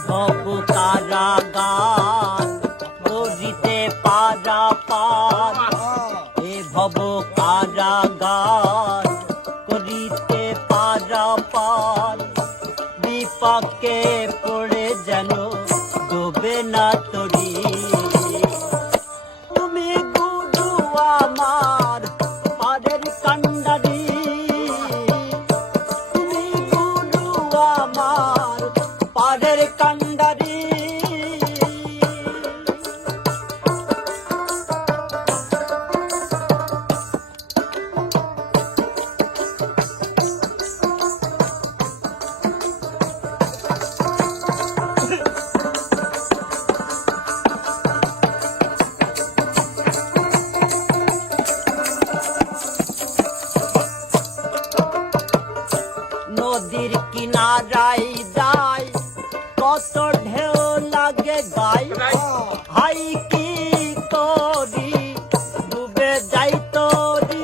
ভব কারাগার করিতে পারা পার এ ভব কারাগার করিতে পারা পার বিপাকে হাই কি করি? ডুবে যাই তোরি।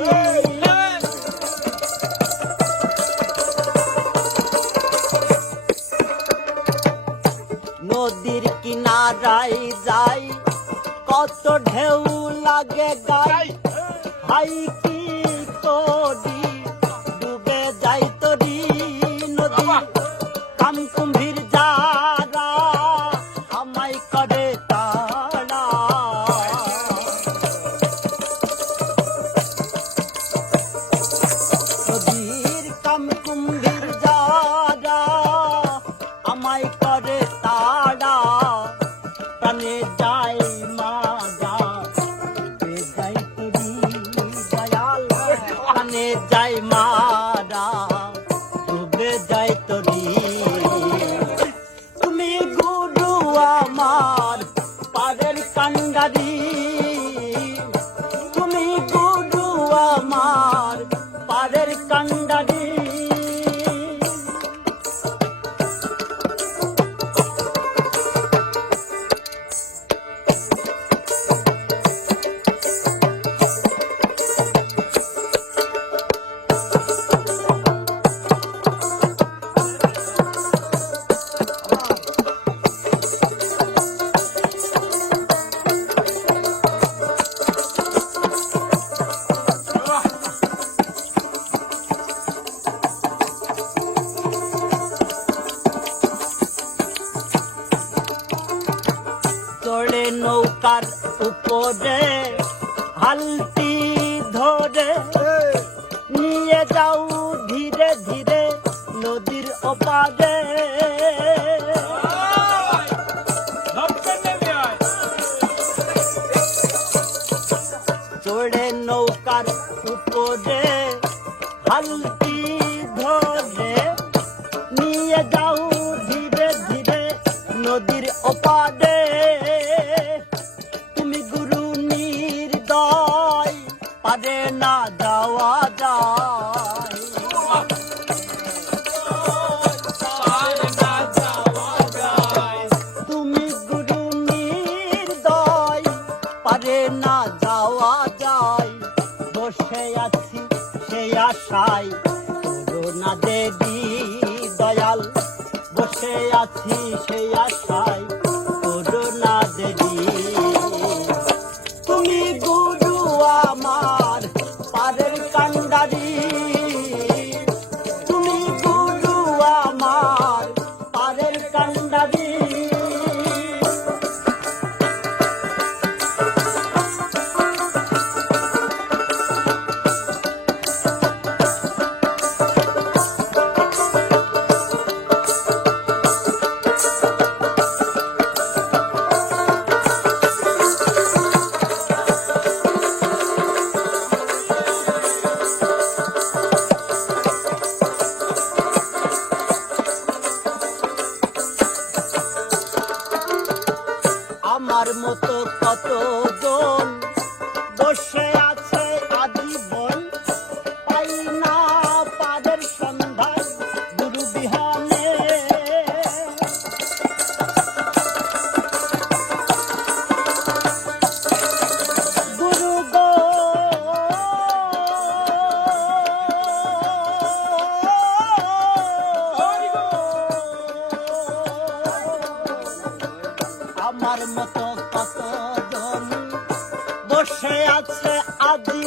নদীর কিনারায় যাই কত ঢেউ লাগে গাই। হাই কি করি? ডুবে যাই তরি নদী। কাম কুম্ভীর নদীর কাম নৌকার উপরে হালটি ধরে নিয়ে যাও ধীরে ধীরে নদীর ওপারে। চড়ে নৌকার উপরে হালটি না যাওয়া যায়। তুমি গুরু নির্দয় পারে না যাওয়া যায়। বসে আছি সেই আশায়। মতো কতজন বসে আছে আজীবন